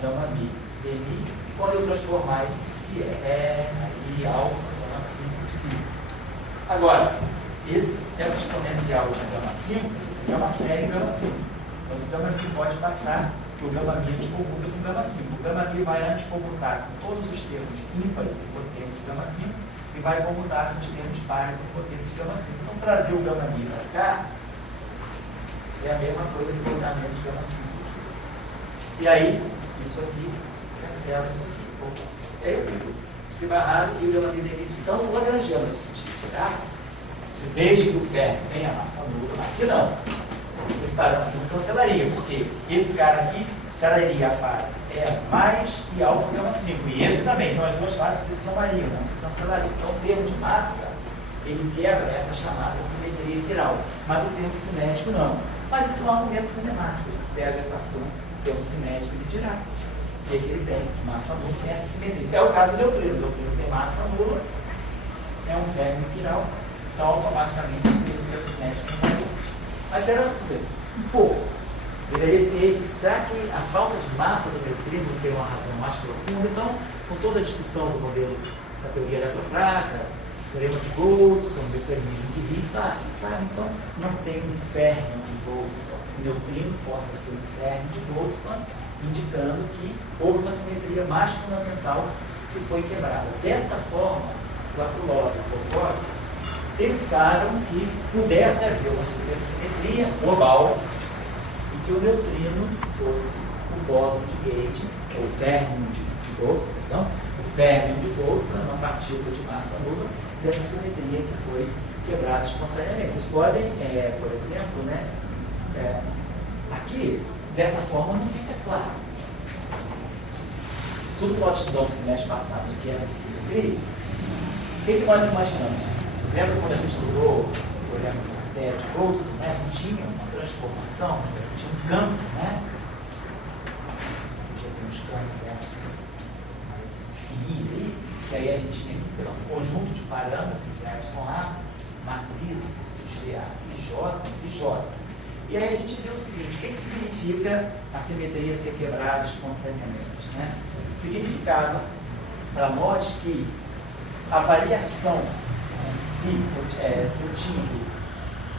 gama mi, dmi. Quando eu transformar isso em si, aí alfa, gama 5, si. Agora, essa exponencial de gama 5, isso aqui é uma série gama 5. Então, esse gama mi pode passar, que o gama mi anticomputa com o gama 5. O gama mi vai anticomputar com todos os termos ímpares em potência de gama 5 e vai computar com os termos pares em potência de gama 5. Então, trazer o gama mi para cá é a mesma coisa que botar menos de gama 5. E aí, isso aqui cancela isso aqui. E aí eu fico se barrado e o gama mi deriva. Então, eu vou lagrangiano nesse sentido, tá? Desde que o ferro tem a massa nula, aqui não. Esse parâmetro não cancelaria, porque esse cara aqui traria a fase mais e alfa gama 5. E esse também. Então, as duas fases se somariam, não se cancelariam. Então, o termo de massa, ele quebra essa chamada simetria equiral. Mas o termo cinético não. Mas isso é um argumento cinemático. Ele pega a equação do termo cinético e dirá. O que ele tem? Massa nula tem essa simetria. É o caso do neutrino. O neutrino tem massa nula, é um ferro equiral. Então, automaticamente, esse termo cinético não vai. Mas era, quer dizer, um pouco. Deveria ter. Será que a falta de massa do neutrino tem uma razão mais profunda? Então, com toda a discussão do modelo da teoria eletrofraca, teorema de Goldstone, mecanismo de Higgs, sabe? Então, não tem um ferro de Goldstone. O neutrino possa ser um ferro de Goldstone, indicando que houve uma simetria mais fundamental que foi quebrada. Dessa forma, o Akulov e o Popov pensaram que pudesse haver uma supersimetria global e que o neutrino fosse o bóson de Gage, ou o fermion de Goldstone, perdão, o fermion de Goldstone, uma partícula de massa nula, dessa simetria que foi quebrada espontaneamente. Vocês podem, por exemplo, aqui, dessa forma não fica claro. Tudo que nós estudamos no semestre passado de que era de simetria, o que nós imaginamos? Lembra quando a gente estudou o problema da ideia de Goldstone, né? A gente tinha uma transformação, tinha um campo, né? Já tem uns campos, aí, e aí a gente tinha um conjunto de parâmetros, A, matrizes, GA e J. E aí a gente viu o seguinte: o que significa a simetria ser quebrada espontaneamente? Né? Significava para nós que a variação se eu tinha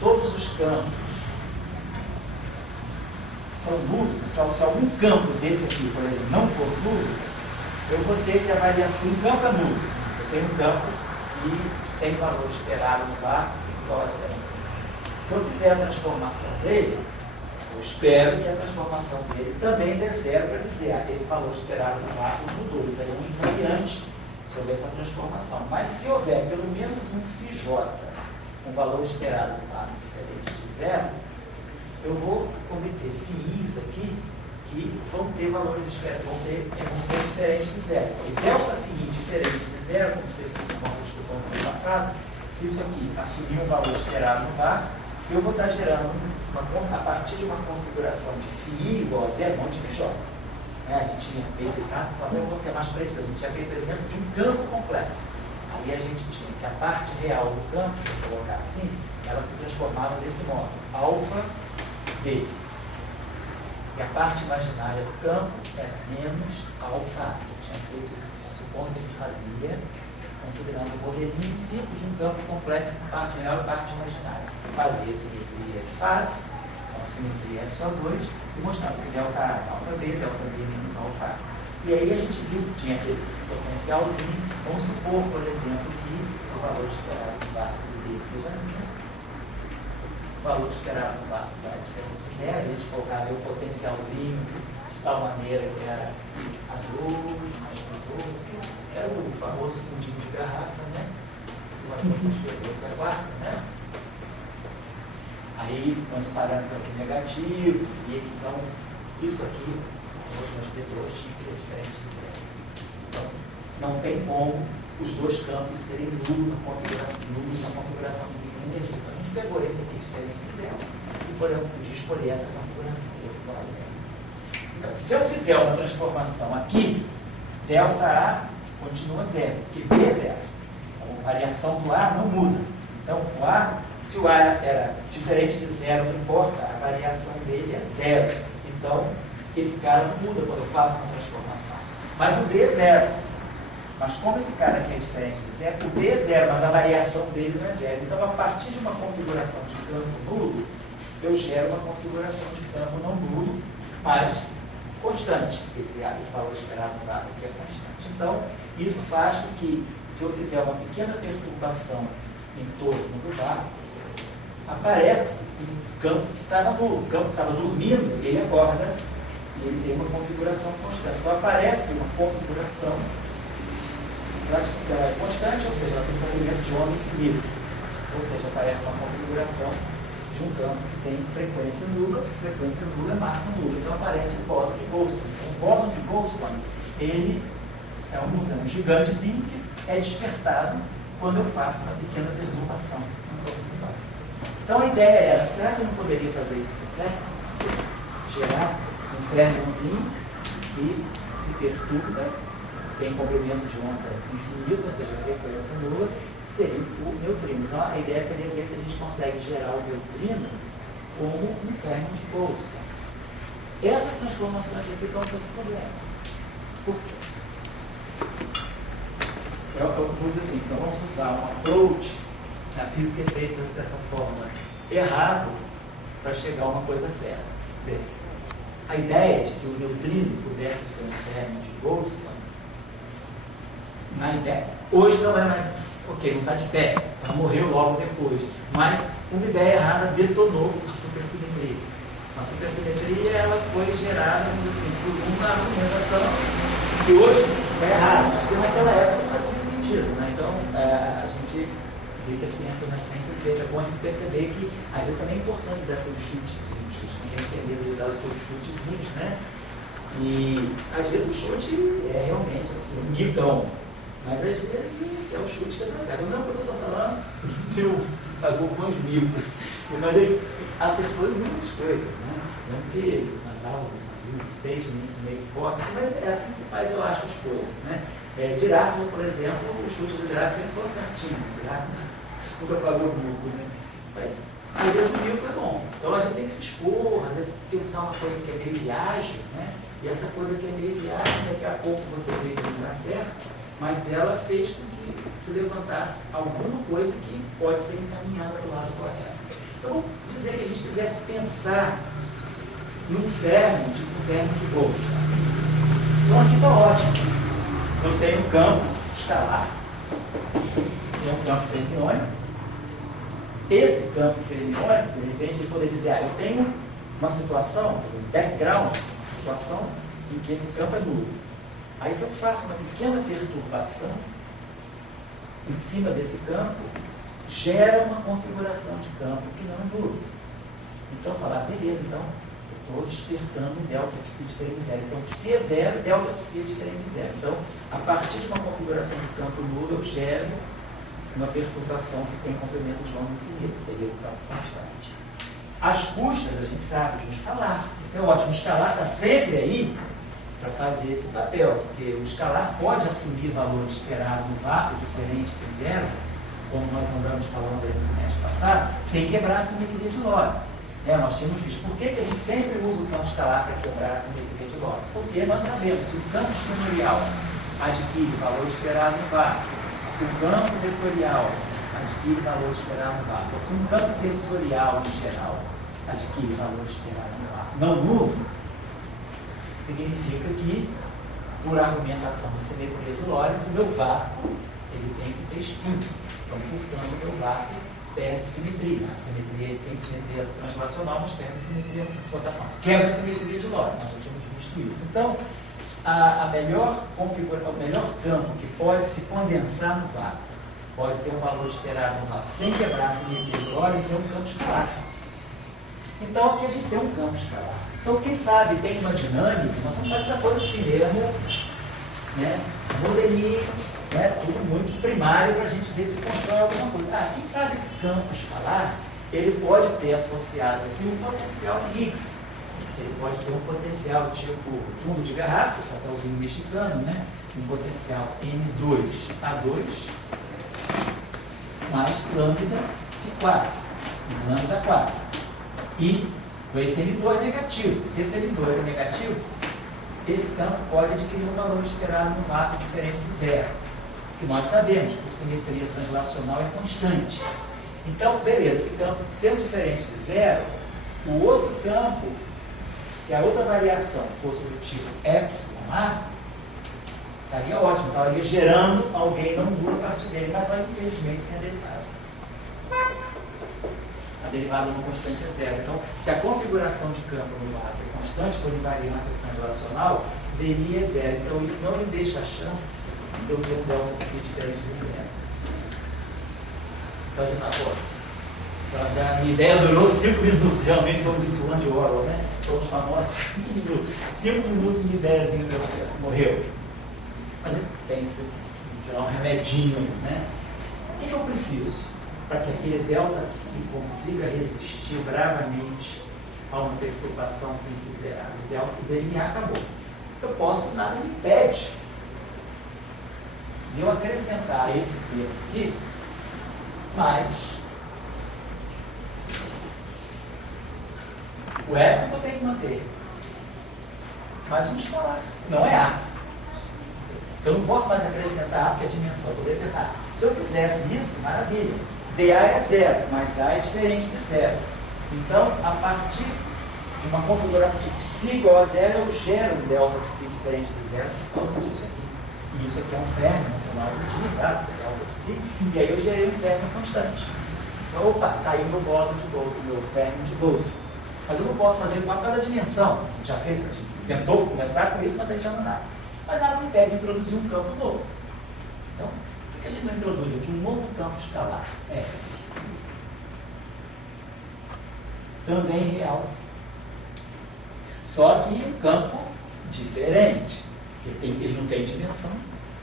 todos os campos são nulos, se algum campo desse aqui, por exemplo, não for nulo, eu vou ter que avaliar se um campo é nulo. Eu tenho um campo e tem valor esperado no VAR igual a zero. Se eu fizer a transformação dele, eu espero que a transformação dele também dê zero para dizer esse valor esperado no VAR mudou. Isso aí é um invariante sobre essa transformação. Mas se houver pelo menos um φJ, um valor esperado no VAR diferente de zero, eu vou obter φis aqui que vão ter valores esperados, vão ser diferentes de zero. E delta φ diferente de zero, como vocês viram na nossa discussão no ano passado, se isso aqui assumir um valor esperado no VAR, eu vou estar gerando, a partir de uma configuração de φi igual a zero, não de φJ. A gente tinha feito exato, eu vou ser mais preciso, a gente tinha feito exemplo de um campo complexo. Aí a gente tinha que a parte real do campo, vou colocar assim, ela se transformava desse modo, alfa D. E a parte imaginária do campo era menos alfa A. Tinha feito isso, tinha supondo que a gente fazia, considerando o modelinho simples de um campo complexo, parte real e parte imaginária. Fazia simetria de fase, então a simetria é só 2, e mostrava que delta A é alfa B menos alfa A. E aí a gente viu que tinha aquele potencialzinho. Vamos supor, por exemplo, que o valor esperado do VAR D seja zero. O valor esperado do VAR é diferente de zero, a gente colocava o potencialzinho de tal maneira que era A2 mais A12, que era o famoso fundinho de garrafa, né? O A2 A4, né? Aí, com esse parâmetro aqui negativo, e então, isso aqui, os vetores tinha que ser diferente de zero. Então, não tem como os dois campos serem nulos na configuração de mínima energia. Então, a gente pegou esse aqui diferente de zero, e por exemplo, podia escolher essa configuração, esse igual a zero. Então, se eu fizer uma transformação aqui, delta A continua zero, porque B é zero. A variação do A não muda. Então, o A, se o A era diferente de zero, não importa, a variação dele é zero. Então, esse cara não muda quando eu faço uma transformação. Mas o D é zero. Mas como esse cara aqui é diferente de zero, o D é zero, mas a variação dele não é zero. Então, a partir de uma configuração de campo nulo, eu gero uma configuração de campo não nulo, mas constante. Esse valor esperado no dado aqui é constante. Então, isso faz com que, se eu fizer uma pequena perturbação em torno do dado, aparece um campo que estava nulo. O campo que estava dormindo, ele acorda e ele tem uma configuração constante. Então, aparece uma configuração é constante, ou seja, ela tem um comprimento de onda infinito. Ou seja, aparece uma configuração de um campo que tem frequência nula é massa nula. Então aparece o bóson de Goldstone. Então, o bóson de Goldstone, ele é um gigantezinho que é despertado quando eu faço uma pequena perturbação no campo do dado. Então a ideia era, será que eu não poderia fazer isso com o Fermi? Gerar um Fermiãozinho que se perturba, tem comprimento de onda infinito, ou seja, frequência nula, seria o neutrino. Então, a ideia seria ver se a gente consegue gerar o neutrino como um Fermi de Goldstone. Essas transformações aqui estão com esse problema. Por quê? Eu vou dizer assim, então vamos usar um approach, a física é feita dessa forma, errado, para chegar a uma coisa certa. Quer dizer, a ideia de que o neutrino pudesse ser um Fermi de Goldstone, na ideia, hoje não é mais, ok, não está de pé, ela morreu logo depois, mas uma ideia errada detonou a supersimetria. A supersimetria ela foi gerada, vamos dizer assim, por uma argumentação que hoje é errada, mas que naquela época fazia sentido. Né? Então, a gente vê que a ciência não é sempre feita, é bom a gente perceber que às vezes também é importante dar seus chutezinhos, a gente tem que entender de dar os seus chutezinhos, né? E às vezes o chute é realmente assim, um migão. Mas às vezes é o chute que dá certo. Não, o professor Salão pagou com os micos, mas ele acertou em muitas coisas, né? Não que ele mandava fazer os statements meio fortes, mas é assim que se faz, eu acho, as coisas, né? Dirac, por exemplo, o chute do Dirac sempre foi certinho. Dirac nunca pagou o mico, né? Mas às vezes o mico é bom. Então a gente tem que se expor, às vezes pensar uma coisa que é meio viagem, né? E essa coisa que é meio viagem, daqui a pouco você vê que não dá certo. Mas ela fez com que se levantasse alguma coisa que pode ser encaminhada para o lado correto. Então, vamos dizer que a gente quisesse pensar num Fermi, tipo um Fermi de Goldstone. Então, aqui está ótimo. Eu tenho um campo escalar, tenho um campo fermiônico. Esse campo fermiônico, de repente, eu poderia dizer, eu tenho uma situação, um background, uma situação em que esse campo é nulo. Aí, se eu faço uma pequena perturbação em cima desse campo, gera uma configuração de campo que não é nulo. Então, falar, beleza, então, eu estou despertando um delta psi diferente de zero. Então, psi é zero, delta psi é diferente de zero. Então, a partir de uma configuração de campo nulo, eu gero uma perturbação que tem complemento de onda infinito, seria o campo constante. As custas, a gente sabe, de um escalar. Isso é ótimo. O escalar está sempre aí para fazer esse papel, porque o escalar pode assumir valor esperado no vácuo diferente de zero, como nós andamos falando aí no semestre passado, sem quebrar a simetria de Lorentz. Nós tínhamos visto por que a gente sempre usa o campo escalar para quebrar a simetria de Lorentz. Porque nós sabemos, se o campo exponencial adquire valor esperado no vácuo, se o campo vetorial adquire valor esperado no vácuo, ou se um campo tensorial em geral adquire valor esperado no vácuo, não nulo, significa que, por argumentação de simetria de Lorentz, o meu vácuo ele tem que ter espinho. Então, portanto, o meu vácuo perde simetria. A simetria tem simetria translacional, mas perde simetria rotacional. Quebra a simetria de Lorentz, nós já tínhamos visto isso. Então, o melhor campo que pode se condensar no vácuo, pode ter um valor esperado no vácuo, sem quebrar a simetria de Lorentz, é um campo escalar. Então, aqui a gente tem um campo escalar. Então, quem sabe tem uma dinâmica, nós vamos fazer uma coisa assim mesmo, né? Modelinho, né? Tudo muito primário para a gente ver se constrói alguma coisa. Quem sabe esse campo escalar, ele pode ter associado assim um potencial de Higgs. Ele pode ter um potencial tipo fundo de garrafa, chapéuzinho mexicano, né? Um potencial M2A2 mais lambda Φ4, lambda 4. E esse M2 é negativo. Se esse M2 é negativo, esse campo pode adquirir um valor esperado num vácuo diferente de zero. Que nós sabemos que a simetria translacional é constante. Então, beleza, esse campo sendo diferente de zero, o outro campo, se a outra variação fosse do tipo εA, estaria ótimo, estaria gerando alguém não nulo a partir dele, mas olha, infelizmente tem a derivada. A derivada de uma constante é zero. Então, se a configuração de campo no vácuo é constante, por invariância translacional, Dni é zero. Então, isso não me deixa a chance de eu ter um delta psi diferente de zero. Então, já está bom. Então, já a minha ideia durou 5 minutos, realmente, como disse o Andy Warhol, né? São os famosos 5 minutos. 5 minutos de ideiazinha deu certo. Morreu. Mas a gente tem que tirar um remedinho, né? O que eu preciso para que aquele delta psi consiga resistir bravamente a uma perturbação sem se zerar? O DNA acabou. Eu posso, nada me impede de eu acrescentar esse termo aqui, mas o epsilon eu tenho que manter. Mas um escalar, não é A. Eu não posso mais acrescentar A porque a dimensão. Eu poderia pensar, se eu fizesse isso, maravilha. dA é zero, mas A é diferente de zero. Então, a partir de uma configuração de psi igual a zero, eu gero um delta psi diferente de zero por causa disso aqui. E isso aqui é um Fermi no final do dia, tá? Delta psi. E aí eu gerei um Fermi constante. Então, opa, caiu meu Bose de Bose, meu Fermi de Bose. Mas eu não posso fazer igual a cada dimensão. A gente já fez, a gente tentou começar com isso, mas aí já não dá. Mas nada me impede de introduzir um campo novo. Então, por que a gente não introduz aqui um novo campo escalar? F. Também real. Só que um campo diferente. Ele não tem dimensão.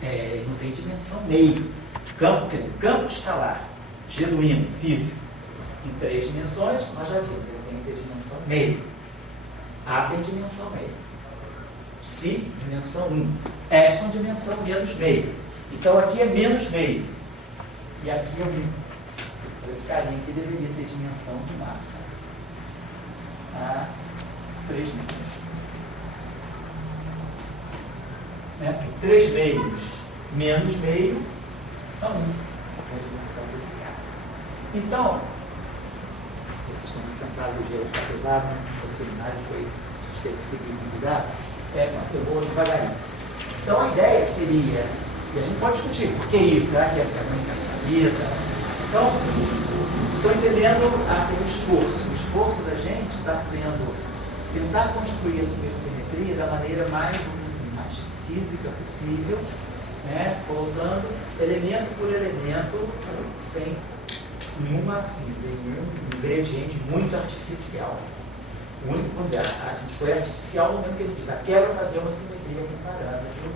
Ele não tem dimensão meio. Campo, quer dizer, campo escalar, genuíno, físico, em 3 dimensões, nós já vimos, ele tem que ter dimensão meio. A tem dimensão meio. Psi, dimensão 1. Epsilon, dimensão menos meio. Então aqui é menos meio. E aqui é 1. Então esse carinha aqui deveria ter dimensão de massa. A 3 meios. Né? 3 meios menos meio dá 1. É a dimensão desse cara. Então, vocês estão muito cansados do dia, está pesado, né? O seminário foi, a gente teve que seguir um cuidado. Mas eu vou devagarinho. Então a ideia seria, e a gente pode discutir por que isso, será que essa é a única saída? Então, estou entendendo assim, o esforço. O esforço da gente está sendo tentar construir a supersimetria da maneira mais, vamos dizer assim, mais física possível, né? Colocando elemento por elemento, sem nenhuma assim, nenhum ingrediente muito artificial. O único, vamos dizer, a gente foi artificial no momento que a gente diz, quero fazer uma simetria com parâmetro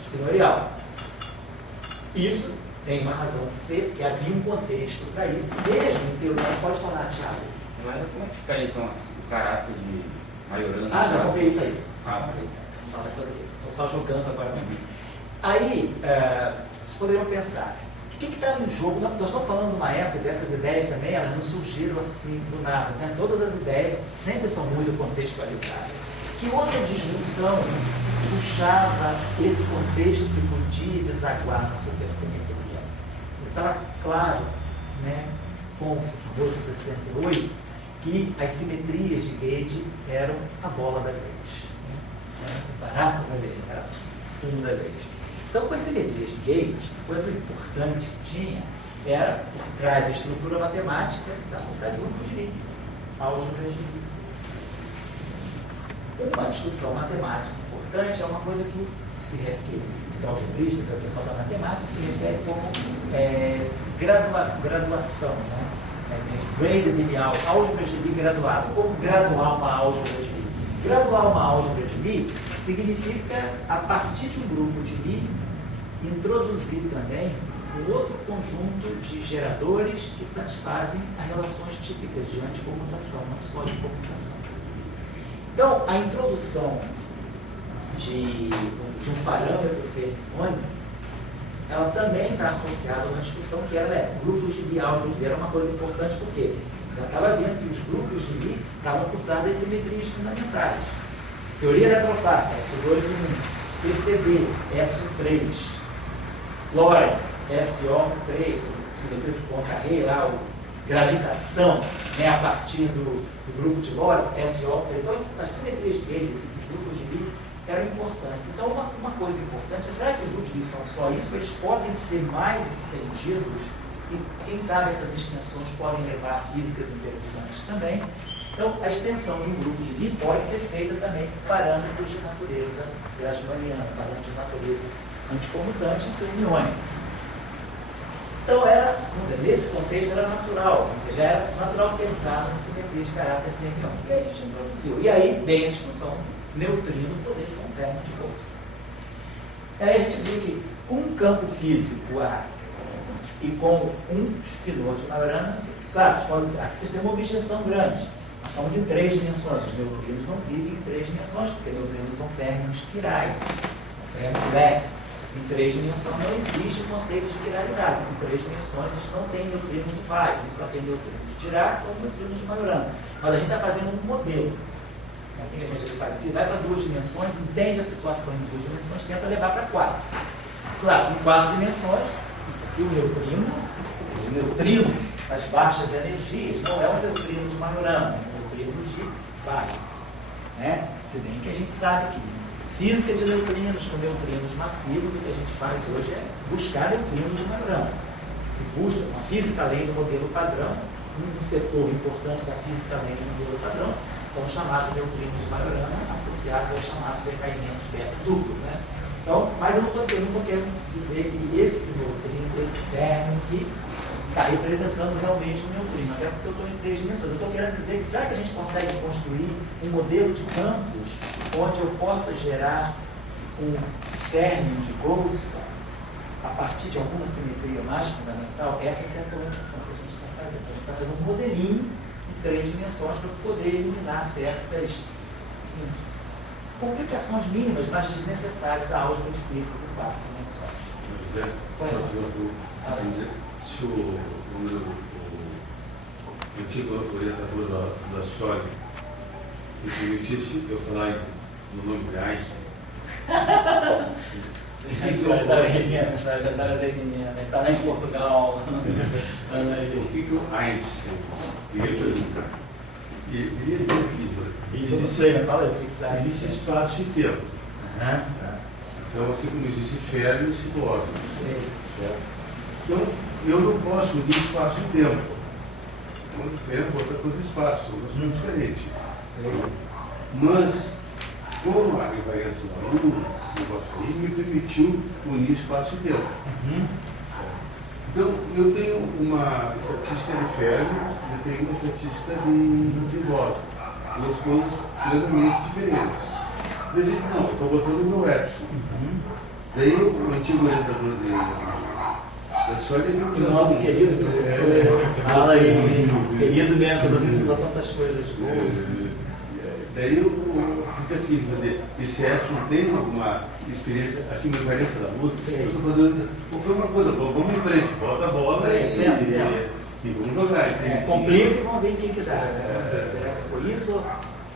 espinorial. Isso tem uma razão de ser, porque havia um contexto para isso, mesmo em teoria, pode falar, Thiago. Mas como é que fica aí, então, o caráter de Majorana? Já vamos ver isso aí. Vamos ver isso aí. Vamos falar sobre isso. Estou só jogando agora. Aí, vocês poderiam pensar, o que está em jogo? Nós estamos falando de uma época, e essas ideias também, elas não surgiram assim do nada, né? Todas as ideias sempre são muito contextualizadas. Que outra disjunção puxava esse contexto que podia desaguar na supersimetria? Estava claro, né, com o famoso 68, que as simetrias de Gauge eram a bola da Gauge, né? Era o barato da Gauge, era o fundo da Gauge. Então, com as simetrias de Gauge, a coisa importante que tinha era, por trás da estrutura matemática, da grupo de Lie, álgebras de Lie. Uma discussão matemática importante é uma coisa que os algebristas, o pessoal da matemática, se refere como graduação, né? Graded lineal, álgebras de Lie graduado. Como graduar uma álgebra de Lie? Graduar uma álgebra de Lie significa, a partir de um grupo de Lie, introduzir também um outro conjunto de geradores que satisfazem as relações típicas de anticomutação, não só de comutação. Então, a introdução de um parâmetro fermiônico, ela também está associada a uma discussão que ela grupos de Lie, álgebras de Lie, era uma coisa importante, porque Você acaba vendo que os grupos de Lie estavam por trás das simetrias fundamentais. Teoria eletrofática, SO2, PCB, SO3, Lorentz, SO3, simetria de Poincaré, lá, gravitação, né, a partir do grupo de Lorentz, SO3. Então, as simetrias de Lie, os grupos de Lie, eram importantes. Então, uma coisa importante é, será que os grupos de Lie são só isso? Eles podem ser mais estendidos e, quem sabe, essas extensões podem levar a físicas interessantes também. Então, a extensão de um grupo de Lie pode ser feita também por parâmetros de natureza gradualiana, parâmetros de natureza anticomutante e fermiônica. Então, vamos dizer, nesse contexto era natural, ou seja, era natural pensar em simetria de caráter fermiônico. E aí a gente introduziu. E aí, bem a discussão neutrino poder ser um termo de Boltzmann. Aí a gente viu que com um campo físico A e com um spinor de Majorana, claro, vocês podem dizer, aqui vocês têm uma objeção grande. Nós estamos em 3 dimensões. Os neutrinos não vivem em 3 dimensões, porque neutrinos são férmions quirais, férmions leve. Em 3 dimensões não existe o conceito de quiralidade. Em 3 dimensões a gente não tem neutrinos de Weig, a gente só tem neutrinos de Dirac ou neutrinos de Majorana. Mas a gente está fazendo um modelo. É assim que a gente faz. Vai para 2 dimensões, entende a situação em 2 dimensões, tenta levar para 4. Claro, em 4 dimensões, isso aqui o neutrino das baixas energias não é um neutrino de Majorana, é um neutrino de Weig. Né? Se bem que a gente sabe que física de neutrinos com neutrinos massivos, o que a gente faz hoje é buscar neutrinos de Majorana. Se busca uma física além do modelo padrão, um setor importante da física além do modelo padrão, são chamados neutrinos de Majorana associados aos chamados decaimentos beta duplo. Né? Então, mas eu não estou querendo dizer que esse neutrino, esse férmion que está representando realmente um neutrino, até porque eu estou em 3 dimensões. Eu estou querendo dizer que será que a gente consegue construir um modelo de campos onde eu possa gerar um férmion de Goldstone a partir de alguma simetria mais fundamental? Essa é a colocação que a gente está fazendo. A gente está fazendo um modelinho em 3 dimensões para poder eliminar certas assim, complicações mínimas, mas desnecessárias da álgebra de Clifford em 4 dimensões. Se o antigo orientador da SOG me permitisse eu falar no nome de Einstein. Está lá em Portugal. O que o Einstein iria perguntar? Iria dizer existe espaço e tempo. Então, assim como existe férmions e bósons. Então, eu não posso medir espaço e tempo. Então, tempo, outra coisa, espaço, são assuntos diferentes. Mas, como a invariância da luz, esse negócio aí, me permitiu unir espaço e tempo. Então, eu tenho uma estatística de férmions, eu tenho uma estatística de bóson. Duas coisas plenamente diferentes. Mas, não, eu estou botando o meu epsilon. Daí, o antigo orientador da SOG o nosso querido professor, fala aí, querido mesmo, que nos ensinou tantas coisas boas. Daí eu fico assim, esse epsilon tem alguma experiência, assim, uma invariância da luz? Foi uma coisa, vamos em frente, bota a bola e vamos jogar. Complica e vamos ver quem que dá. Será que foi isso?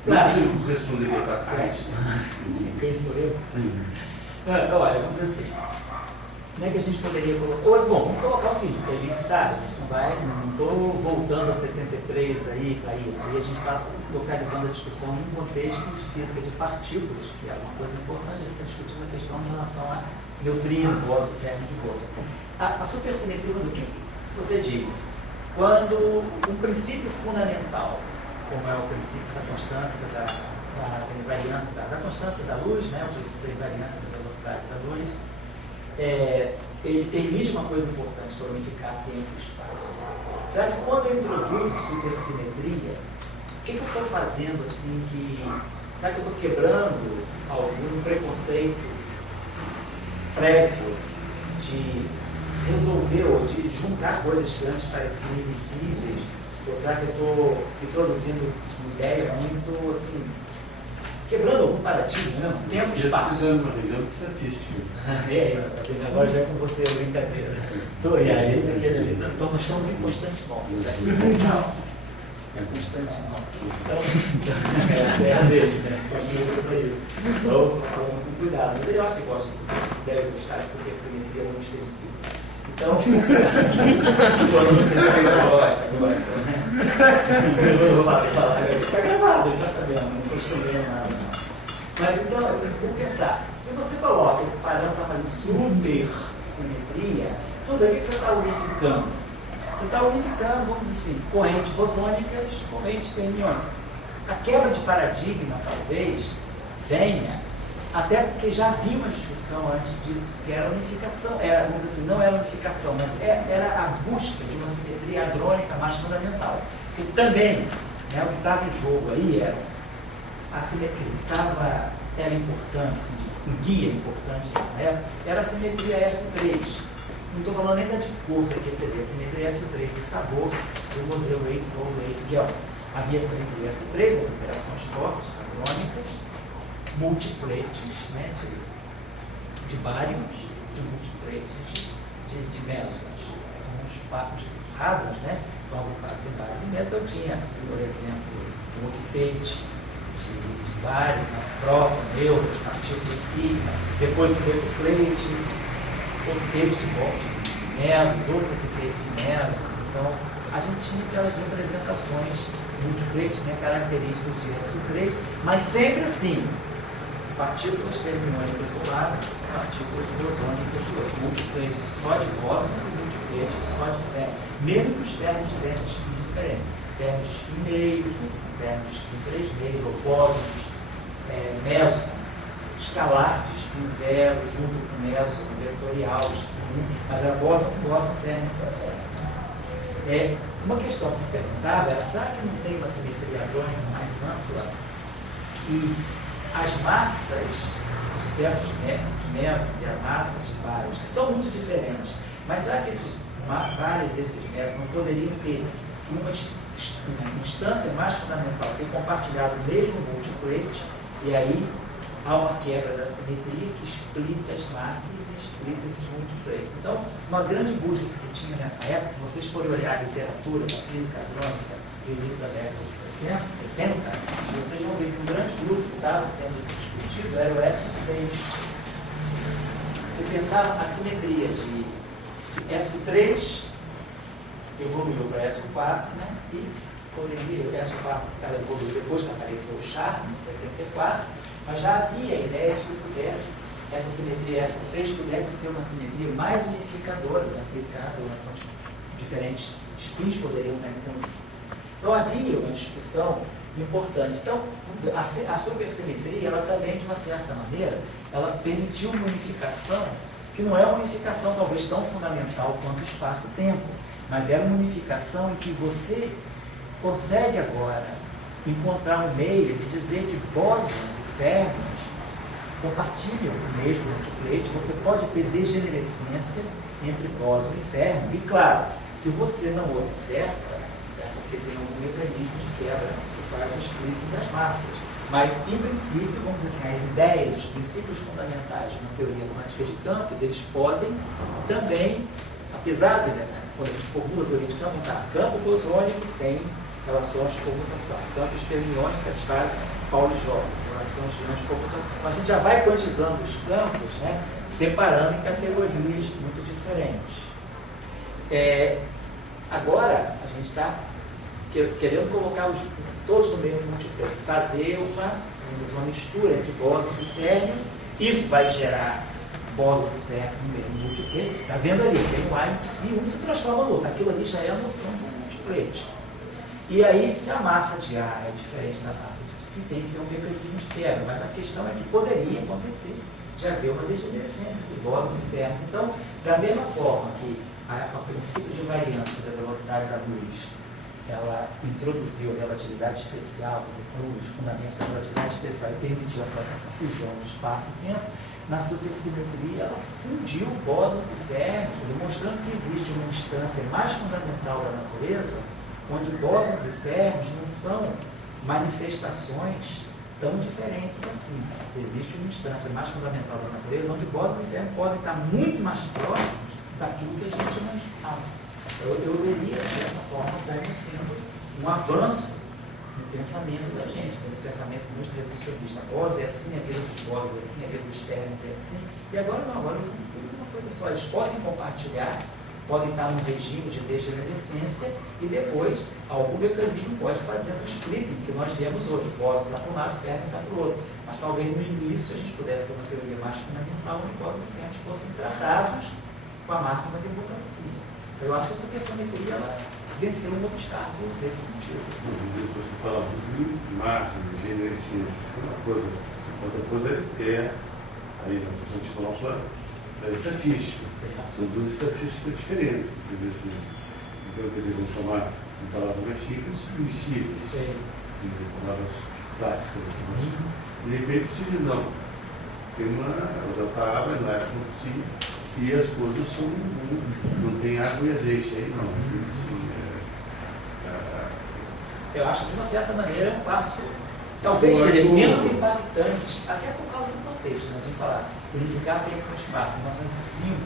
Claro, você responderia para frente. Quem sou eu? Olha, vamos dizer assim. Como é que a gente poderia colocar? Bom, vamos colocar o seguinte, porque a gente sabe, a gente não estou voltando a 73 aí para isso, aí a gente está localizando a discussão num contexto de física de partículas, que é uma coisa importante, a gente está discutindo a questão em relação a neutrino, bóson, férmion de Bose. A supersimetria, mas o que? Se você diz, quando um princípio fundamental, como é o princípio da constância da invariância da constância da luz, né, o princípio da invariância da velocidade da luz, ele permite uma coisa importante para unificar tempo e espaço. Será que quando eu introduzo supersimetria, o que eu estou fazendo assim que... Será que eu estou quebrando algum preconceito prévio de resolver ou de juntar coisas que antes pareciam invisíveis? Ou será que eu estou introduzindo uma ideia muito assim... quebrando algum paradigma, né? Tempo e espaço. Precisando uma reunião de estatística. Agora já é com você a brincadeira. E aí, então nós estamos em constante móvel. É Constante, não. Então, é a terra dele, né? Construído para isso. Então, com cuidado. Mas ele acha que gosta disso, deve gostar disso, porque simetria não extensiva. Então, quando não extensiva, gosta. Eu vou falar, está gravado, ele está sabendo, não estou escondendo nada. Não. Mas então, vou pensar, se você coloca esse padrão para fazer supersimetria, tudo bem, o que você está unificando? Você está unificando, vamos dizer assim, correntes bosônicas, correntes fermiônicas. A quebra de paradigma, talvez, venha, até porque já havia uma discussão antes disso, que era unificação, era, vamos dizer assim, não era unificação, mas era a busca de uma simetria hadrônica mais fundamental. Porque também, né, o que estava em jogo aí era a simetria que era importante, assim, um guia importante nessa época, era a simetria SO3. Não estou falando nem da de cor, da QCD, a simetria SO3 de sabor do modelo 8-Guelph. Havia a simetria SO3 das interações fortes, hadrônicas, multiplates, né, de bárions, de multiplates, de mesons, os hadrons, né, estão agrupados em bários e mesons. Eu tinha, por exemplo, um octete de bário, próton, nêutrons, partículas sigma, depois um decplate, octete de mesons, outro octete de mesons. Então, a gente tinha aquelas representações multiplates, né, características de SO3, mas sempre assim, partículas fermiônicas do lado, partículas bosônicas do outro, multiplates só de bósons e multiplates só de férmions, mesmo que os férmions tivessem spins diferentes, férmions de spin meios, férmions de spin 3 meios, ou bósons, meso, escalar de spin 0, junto com meso, vetorial, spin 1, mas era bóson férmico para férmico. Uma questão que se perguntava era, será que não tem uma simetria hadrônica mais ampla? E as massas de certos mesos e as massas de vários, que são muito diferentes, mas será que esses vários e esses mesos não poderiam ter uma instância mais fundamental, ter compartilhado o mesmo multiplate, e aí há uma quebra da simetria que explica as massas e explica esses multiplates. Então, uma grande busca que se tinha nessa época, se vocês forem olhar a literatura da física hadrônica do início da década de 60, 70, vocês vão ver que um grande grupo que estava sendo discutido era o SO6. Você pensava a simetria de SO3 evoluiu para SO4, né? E o SO4 ela evoluiu depois que apareceu o Sharp, em 74, mas já havia a ideia de que pudesse, essa simetria SO6 pudesse ser uma simetria mais unificadora da física hadrônica, onde diferentes spins poderiam estar em conjunto. Então havia uma discussão importante. Então, a supersimetria, ela também, de uma certa maneira, ela permitiu uma unificação, que não é uma unificação talvez tão fundamental quanto o espaço-tempo, mas era uma unificação em que você consegue agora encontrar um meio de dizer que bósons e férmions compartilham o mesmo multiplate. Você pode ter degenerescência entre bóson e férmio. E claro, se você não observa, é porque tem um mecanismo de quebra que faz o split das massas. Mas, em princípio, vamos dizer assim, as ideias, os princípios fundamentais na teoria quântica de campos, eles podem também, apesar de, quando a gente formula a teoria de campo, campo bosônico tem relações de comutação, campos fermiônicos satisfazem Pauli-Jordan, relações de íons de comutação. Então, a gente já vai quantizando os campos, né, separando em categorias muito diferentes. Agora, a gente está querendo colocar todos no mesmo multiplate, fazer uma mistura entre bósons e férmions. Isso vai gerar bósons e férmions no mesmo multiplate. Está vendo ali? Tem um A e um se transforma no outro. Aquilo ali já é a noção de um multiplate. E aí, se a massa de A é diferente da massa de psi, tem que ter um mecanismo de quebra. Mas a questão é que poderia acontecer de haver uma degenerescência entre bósons e férmions. Então, da mesma forma que o princípio de variância da velocidade da luz, ela introduziu a relatividade especial, foi um dos fundamentos da relatividade especial e permitiu essa fusão de espaço e tempo, na supersimetria ela fundiu bósons e férmions, demonstrando que existe uma instância mais fundamental da natureza, onde bósons e férmions não são manifestações tão diferentes assim. Existe uma instância mais fundamental da natureza, onde bósons e férmions podem estar muito mais próximos daquilo que a gente imaginava. Eu veria dessa forma como sendo um avanço no pensamento da gente, nesse pensamento muito reducionista. Bose é assim, a vida dos Bose é assim, a vida dos Fermis é assim. E agora não, agora eu junto tudo uma coisa só. Eles podem compartilhar, podem estar num regime de degenerescência e depois algum mecanismo pode fazer um splitting que nós vemos hoje. Bose está para um lado, Fermi está para o outro. Mas talvez no início a gente pudesse ter uma teoria mais fundamental onde Bose e Fermi fossem tratados com a máxima democracia. Eu acho que a supersimetria ela venceu um obstáculo nesse sentido. Você fala muito de massa, de genericência, isso é uma coisa. Outra coisa é, aí na questão de coloca da estatística. São duas estatísticas diferentes. Então, quer dizer, vamos chamar de palavras mais simples e simples. De palavras clássicas. De repente, se não, tem uma outra palavra, não é como se, e as coisas são, não tem água e azeite aí, não. Eu acho que, de uma certa maneira, é um passo, talvez, menos impactante, até por causa do contexto. Nós vamos falar, unificar tempo no espaço. Em 1905,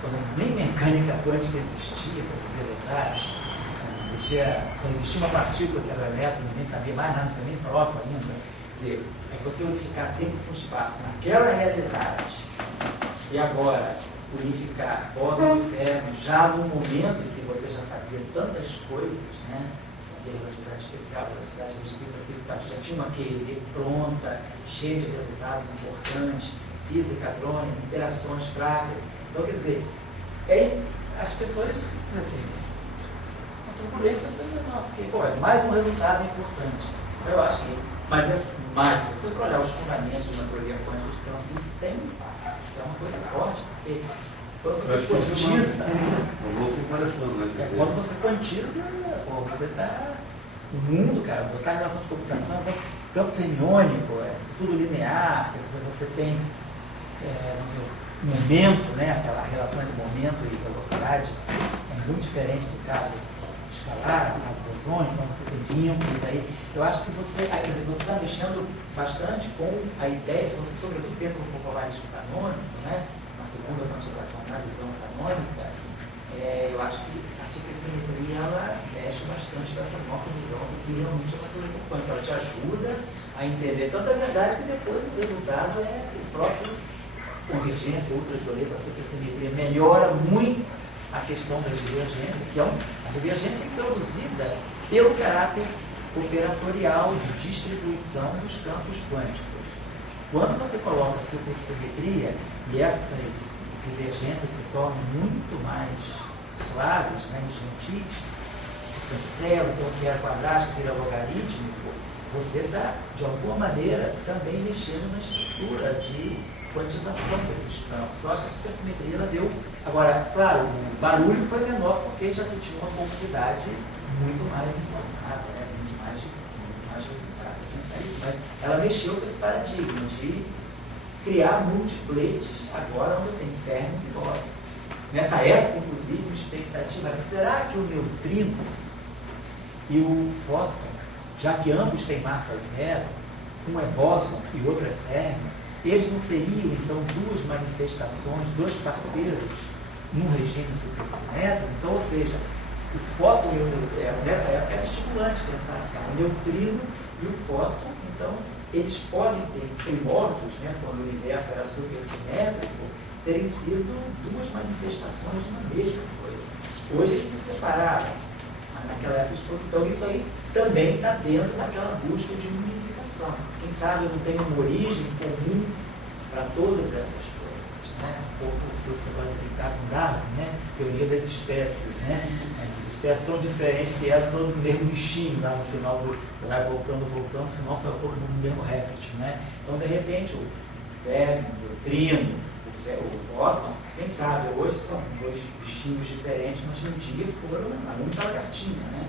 quando nem mecânica quântica existia, para dizer a verdade, só existia uma partícula que era o elétron, ninguém sabia mais nada, não sabia nem próprio ainda. Quer dizer, é você unificar tempo com espaço naquela realidade e agora unificar bósons e fermions já no momento em que você já sabia tantas coisas, né? Sabia relatividade especial, relatividade restrita, física, já tinha uma QED pronta, cheia de resultados importantes, física crônica, interações fracas. Então, quer dizer, as pessoas dizem assim, a turbulência foi menor, porque, é mais um resultado importante. Então, eu acho que, mas se você for olhar os fundamentos de uma teoria quântica de campos, isso tem um impacto, isso é uma coisa forte, porque quando você quantiza, quando você quantiza, você está no mundo, cara, botar relação de computação, campo fermiônico, tudo linear, quer dizer, você tem momento, né, aquela relação entre momento e velocidade é muito diferente do caso escalar, no caso bosônico, então você tem vínculos aí. Eu acho que você, quer dizer, você está mexendo bastante com a ideia, se você sobretudo pensa no conformalismo canônico, né, na segunda quantização da visão canônica, eu acho que a supersimetria ela mexe bastante com essa nossa visão do que realmente é uma teoria quântica. Ela te ajuda a entender tanto a verdade que depois o resultado é o próprio convergência ultravioleta, a supersimetria melhora muito a questão da divergência, que é a divergência introduzida pelo caráter operatorial de distribuição dos campos quânticos. Quando você coloca a supersimetria e essas divergências se tornam muito mais suaves, né, gentis, se cancela, então o que era quadrático vira logarítmico, você está, de alguma maneira, também mexendo na estrutura de quantização desses campos. Então, acho que a supersimetria ela deu. Agora, claro, o barulho foi menor porque já se tinha uma comunidade muito mais informada, né? muito mais resultados. Mas ela mexeu com esse paradigma de criar multipletes agora onde tem fermions e bósons. Nessa época, inclusive, a expectativa era: será que o neutrino e o fóton, já que ambos têm massa zero, um é bóson e o outro é férmio, eles não seriam, então, duas manifestações, dois parceiros num regime supersimétrico? Então, ou seja, o fóton, nessa época, era estimulante pensar assim, o neutrino e o fóton, então, eles podem ter primórdios, né, quando o universo era supersimétrico, terem sido duas manifestações de uma mesma coisa. Hoje eles se separaram, mas naquela época eles foram. Então, isso aí também está dentro daquela busca de unificação. Quem sabe não tem uma origem comum para todas essas coisas, né? Um pouco o que você pode brincar com Darwin, né? Teoria das espécies, né? Essas espécies tão diferentes que eram todos no mesmo bichinho lá no final, você vai voltando, no final saiu todo mundo no mesmo réptil, né? Então, de repente, o férmio, o neutrino, o fóton, quem sabe, hoje são dois bichinhos diferentes, mas um dia foram a única lagartinha, né?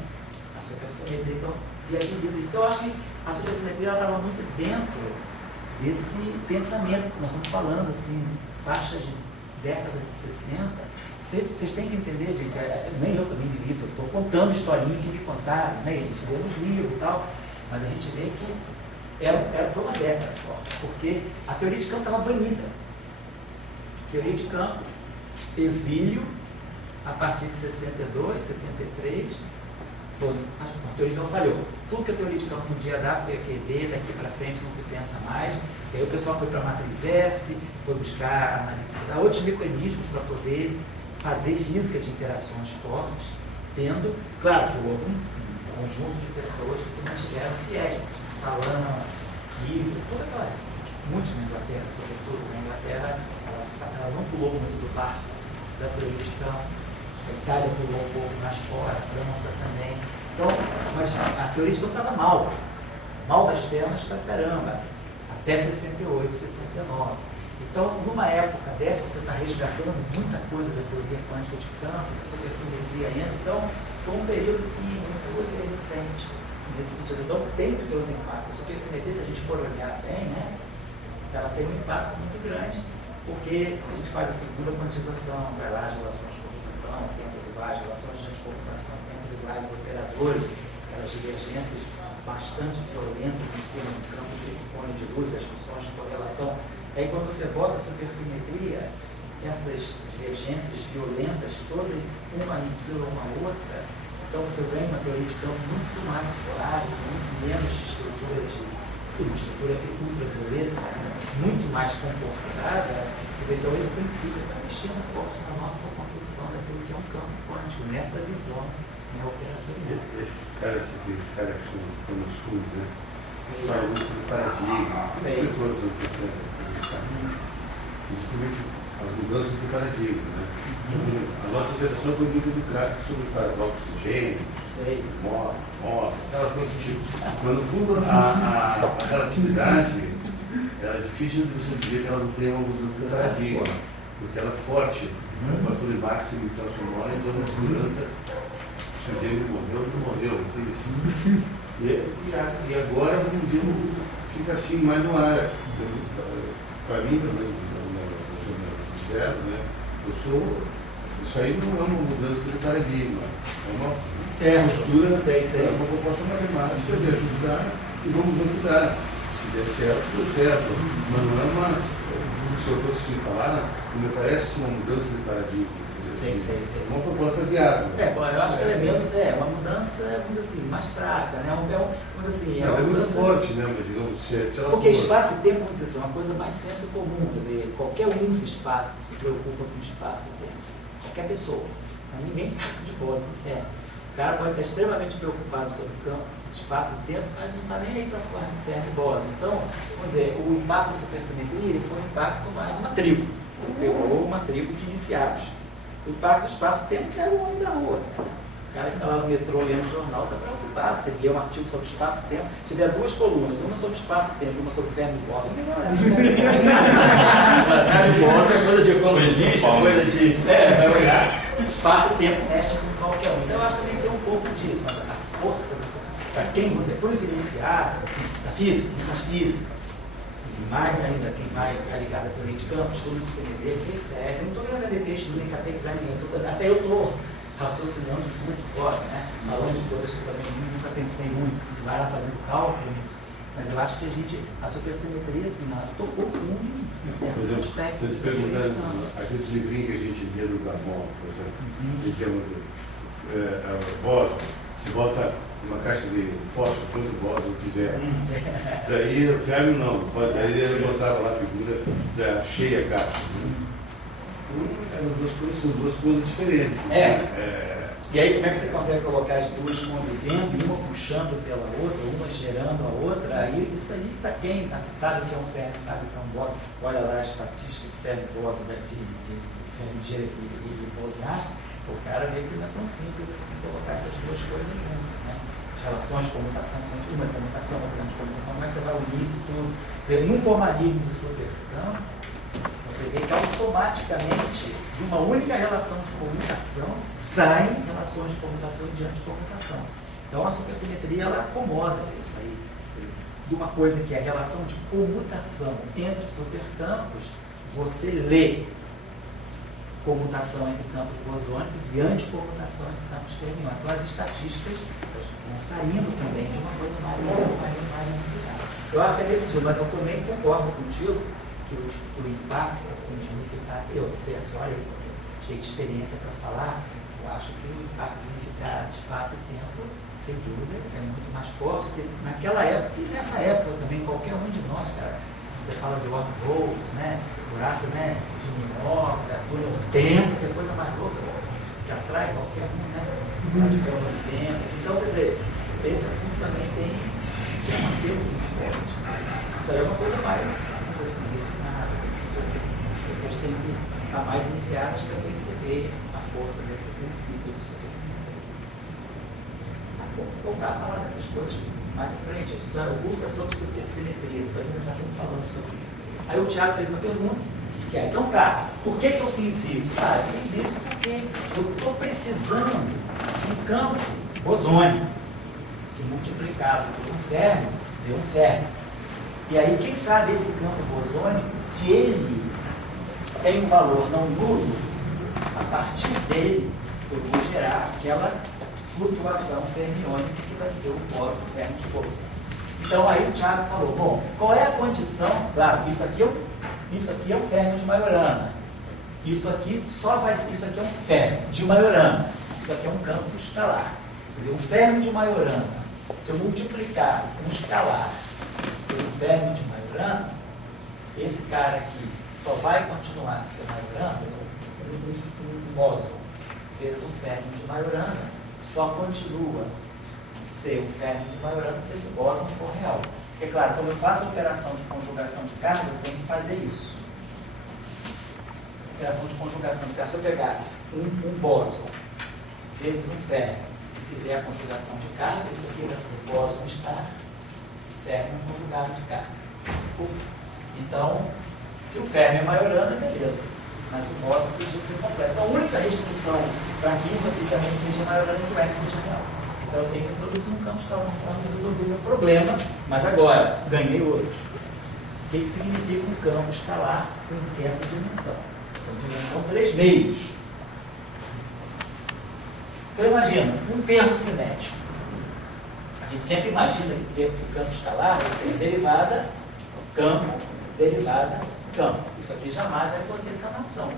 A supersimetria, então, viabiliza isso. Então, eu acho que a supersimetria estava muito dentro desse pensamento que nós estamos falando, assim, faixa de década de 60. Vocês têm que entender, gente, nem eu também vi isso, eu estou contando historinha que me contaram, né? A gente lê nos livros e tal, mas a gente vê que foi uma década forte, porque a teoria de campo estava banida. Teoria de campo, exílio, a partir de 62, 63, a teoria de campo falhou. Tudo que a teoria de campo podia dar foi a QD, daqui para frente não se pensa mais. E aí o pessoal foi para a matriz S, foi buscar analiticidade, outros mecanismos para poder fazer física de interações fortes, tendo, claro que houve um conjunto de pessoas que se mantiveram fiéis, de Salama, Gibbs, toda aquela, muitos na Inglaterra, sobretudo. Na Inglaterra, ela não pulou muito do barco da teoria de campo. A Itália pulou um pouco mais fora, a França também. Então, mas a teoria de campo estava mal das pernas para caramba, até 68, 69. Então, numa época dessa, você está resgatando muita coisa da teoria quântica de campos, a supersimetria ainda. Então, foi um período assim, muito efervescente nesse sentido. Então, tem os seus impactos. A supersimetria, se a gente for olhar bem, né, ela tem um impacto muito grande, porque se a gente faz a segunda quantização, vai lá as relações de computação, tempos iguais, relações de computação, tempos iguais, operadores, aquelas divergências bastante violentas em cima do campo de cone de luz, das funções de correlação. Aí quando você bota a supersimetria, essas divergências violentas todas, uma aniquila uma outra, então você ganha uma teoria de campo muito mais suave, muito menos estrutura uma estrutura ultravioleta, muito mais comportada. Então esse princípio está mexendo forte na nossa concepção daquilo que é um campo quântico, nessa visão operatorial. Esses caras que estão no estudo, né? Falam muito do paradigma, justamente as mudanças do paradigma, né? A nossa geração foi muito educada sobre o paradoxo do gênero, moto, aquelas coisas do tipo. Mas no fundo a relatividade, ela é difícil de você dizer que ela não tem uma mudança do paradigma, porque ela é forte. Ela passou de Marx e Michel Sonora, então a segurança, se o gênero morreu, não morreu, entende assim? E agora o mundo fica assim mais no ar. Para mim, pelo menos, eu sou sincero, né? Isso aí não é uma mudança de paradigma, é uma postura, é uma proposta matemática de ajudar e vamos ajudar. Se der certo, deu certo. Mas não é se eu fosse falar, não me parece uma mudança de paradigma. É uma proposta viável. Eu acho que ela é menos, uma mudança, vamos dizer assim, mais fraca, né? Vamos assim, é uma muito forte, né? Mas digamos, se ela porque espaço e tempo, vamos dizer assim, é uma coisa mais senso comum, quer dizer, qualquer um se preocupa com espaço e tempo. Qualquer pessoa. Mas ninguém sabe de Bose do Fermi. O cara pode estar extremamente preocupado sobre o campo, espaço e tempo, mas não está nem aí para falar de Fermi e Bose. Então, vamos dizer, o impacto da supersimetria foi um impacto mais de uma tribo. Você pegou uma tribo de iniciados. O impacto do espaço-tempo que era o homem da rua. O cara que está lá no metrô lendo o jornal está preocupado. Você lê um artigo sobre espaço-tempo, se tiver duas colunas, uma sobre espaço-tempo e uma sobre Fermi e Bose, Fermi e Bose é coisa de economista, coisa de... vai olhar. Espaço-tempo mexe com qualquer um. Então eu acho que também tem um pouco disso, mas a força, para quem, vamos dizer, por se iniciar, assim, da física, mais ainda, quem vai ficar ligado à teoria de campo, estudo de CDB, recebe. Eu não estou gravando ET, estudo em catequizar ninguém, até eu estou raciocinando junto agora, né? Falando de coisas que eu também nunca pensei muito, que vai lá fazendo cálculo, mas eu acho que a supersimetria, assim, ela tocou fundo em certos aspectos. Estou te perguntando, aqueles livrinhos que a gente via do Gabon, por exemplo, que chama de Bose, se bota uma caixa de fósforo, quanto Bose, o que quiser. Daí o Fermi não, daí ele botava lá a figura cheia a caixa. São duas coisas diferentes. E aí como é que você consegue colocar as duas convivendo, uma puxando pela outra, uma gerando a outra? Aí isso aí, para quem sabe o que é um Fermi, sabe o que é um Bose, olha lá a estatística de Fermi e Bose, de Fermi e Bose-Einstein, o cara vê que não é tão simples assim colocar essas duas coisas juntas, né? As relações de comutação, sempre uma é comutação, outra é de comutação, como é que você vai unir isso tudo? No formalismo do supercampo, você vê que automaticamente de uma única relação de comutação saem relações de comutação e de anticomutação. Então a supersimetria ela acomoda isso aí. De uma coisa que é a relação de comutação entre supercampos, você lê comutação entre campos bosônicos e anticomutação entre campos fermiões. Então as estatísticas vão saindo também de uma coisa mais unificada. Eu acho que é desse sentido, mas eu também concordo contigo que o impacto, assim, de unificar, eu não sei a senhora, cheio de experiência para falar, Eu acho que o impacto unificado de espaço e tempo, sem dúvida, é muito mais forte. Assim, naquela época, e nessa época também, qualquer um de nós, cara, você fala de wormholes, né? Buraco, né? De minhoca, túnel do tempo, que é coisa mais louca, que atrai qualquer um, né? De tempo. Assim. Então, quer dizer, esse assunto também tem um apelo muito forte. Isso aí é uma coisa mais, assim, refinada, assim, as pessoas têm que estar mais iniciadas para perceber a força desse princípio, desse conhecimento. Vou voltar a falar dessas coisas mais à frente. O curso é sobre supersimetria, a gente está sempre falando sobre isso. Aí o Thiago fez uma pergunta, que é, então tá, por que eu fiz isso? Ah, eu fiz isso porque eu estou precisando de um campo bosônico, que multiplicado por um fermo, deu um fermo. E aí, quem sabe esse campo bosônico, se ele tem um valor não nulo, a partir dele eu vou gerar aquela flutuação fermiônica que vai ser o polo do fermo de Boltzmann. Então aí o Thiago falou, bom, qual é a condição? Claro, isso aqui é um fermo de Majorana. Isso aqui é um fermo de Majorana. Isso aqui é um campo escalar. Quer dizer, um fermo de Majorana, se eu multiplicar um escalar pelo fermo de Majorana, esse cara aqui só vai continuar a ser Majorana, um bóson vezes um fermo de Majorana, só continua a ser um fermo de Majorana se esse bóson for real. Porque, claro, quando eu faço a operação de conjugação de carga, eu tenho que fazer isso. Operação de conjugação de carga, se eu pegar um bóson vezes um fermo e fizer a conjugação de carga, isso aqui vai ser bóson estar fermo conjugado de carga. Então, se o fermo é Majorana, beleza. Mas o bóson podia ser complexo. A única restrição para que isso aqui também seja Majorana é que o R seja real. Então eu tenho que introduzir um campo escalar para resolver o meu problema, mas agora ganhei outro. O que significa um campo escalar com essa dimensão? Então, dimensão 3 meios. Então imagina, um termo cinético. A gente sempre imagina que o campo escalar é derivada, campo, derivada, campo. Isso aqui jamais vai poder camação.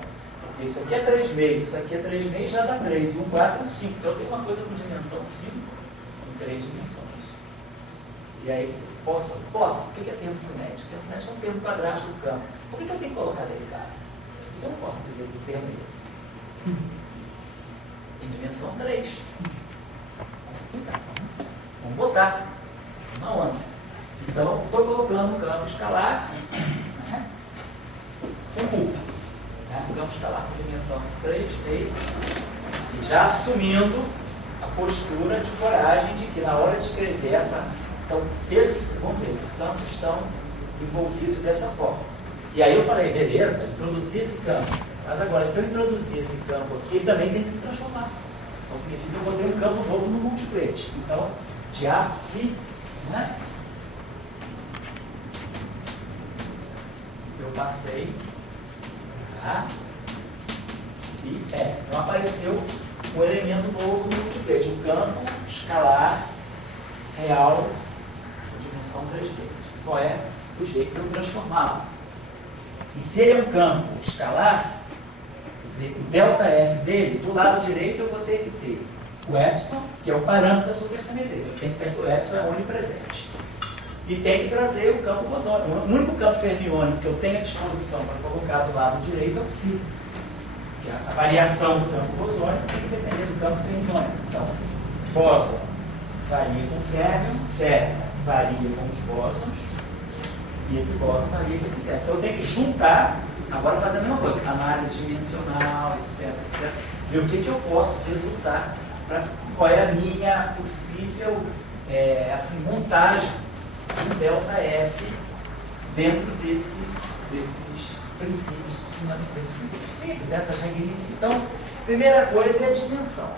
Porque isso aqui é 3 meios, isso aqui é 3 meios, já dá 3. 1, 4, 5. Então eu tenho uma coisa com dimensão 5 em 3 dimensões. E aí, posso? O que é termo cinético? Termo cinético é um termo quadrático do campo. Por que eu tenho que colocar derivada? Eu não posso dizer que o termo é esse. Em dimensão 3. Vamos botar uma onda. Então, estou colocando um campo escalar, né? Sem culpa. Um campo escalar com dimensão 3 meio, e já assumindo a postura de coragem de que na hora de escrever essa. Então, esses campos estão envolvidos dessa forma. E aí eu falei, beleza, introduzi esse campo. Mas agora, se eu introduzir esse campo aqui, ele também tem que se transformar. Então, significa que eu botei um campo novo no multiplete. Então, de A, psi, né? Eu passei a psi, Então, apareceu um elemento novo no multiplete. Um campo escalar real de dimensão 3D. Qual é o jeito de eu transformá-lo? E se ele é um campo escalar, quer dizer, o ΔF dele, do lado direito eu vou ter que ter o epsilon, que é o parâmetro da supersimetria. Eu tenho que ter o epsilon é onipresente. E tem que trazer o campo bosônico. O único campo fermiônico que eu tenho à disposição para colocar do lado direito é o psi. A variação do campo bosônico tem que depender do campo fermiônico. Então, bóson varia com férmio, férmio varia com os bósons, e esse bóson varia com esse férmio. Então eu tenho que juntar, agora fazer a mesma coisa, análise dimensional, etc, etc, ver o que eu posso resultar, qual é a minha possível montagem de um ΔF dentro desses princípios simples, dessas regrinhas. Então, primeira coisa é a dimensão.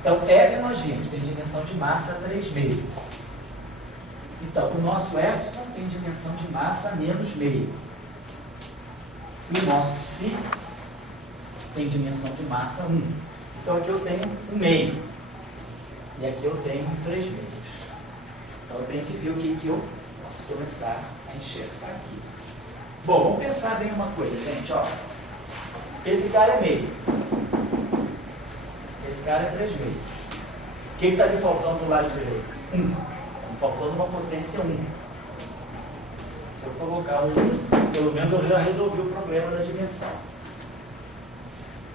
Então, F nós vimos, tem dimensão de massa 3 meios. Então, o nosso epsilon tem dimensão de massa menos meio. E o nosso psi tem dimensão de massa 1. Então, aqui eu tenho 1 meio. E aqui eu tenho 3 meios. Então, eu tenho que ver o que eu posso começar a enxergar aqui. Bom, vamos pensar bem uma coisa, gente. Ó. Esse cara é meio. Esse cara é 3 meios. O que está lhe faltando do lado direito? 1. Está faltando uma potência 1. Se eu colocar 1, pelo menos eu já resolvi o problema da dimensão.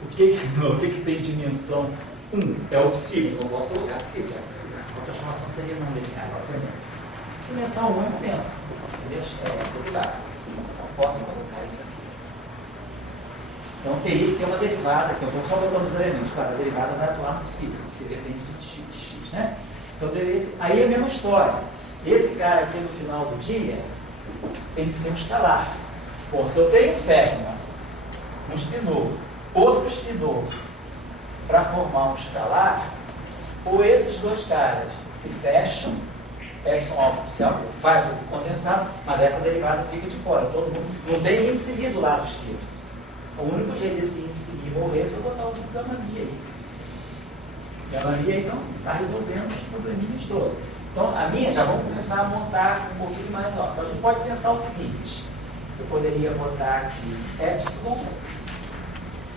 O que tem dimensão 1? É o psíquico. Eu posso colocar psíquico. A transformação seria não linear, obviamente. Dimensão 1 é momento. É derivada. Não posso colocar isso aqui. Então teria que ter uma derivada, que eu estou só botando os elementos. Claro, a derivada vai atuar no psíquico, se depende de x, né? Então aí é a mesma história. Esse cara aqui no final do dia tem que ser um escalar. Bom, se eu tenho um Feynman, um spinor, outro spinor, para formar um escalar, ou esses dois caras se fecham, epsilon alfa oficial, faz o condensado, mas essa derivada fica de fora. Todo mundo não tem índice I do lado esquerdo. O único jeito desse índice I morrer é se eu botar o tipo gama I aí. Gama I, então, está resolvendo os probleminhas todos. Então, a minha, já vamos começar a montar um pouquinho mais. Ó. Então, a gente pode pensar o seguinte. Eu poderia botar aqui epsilon.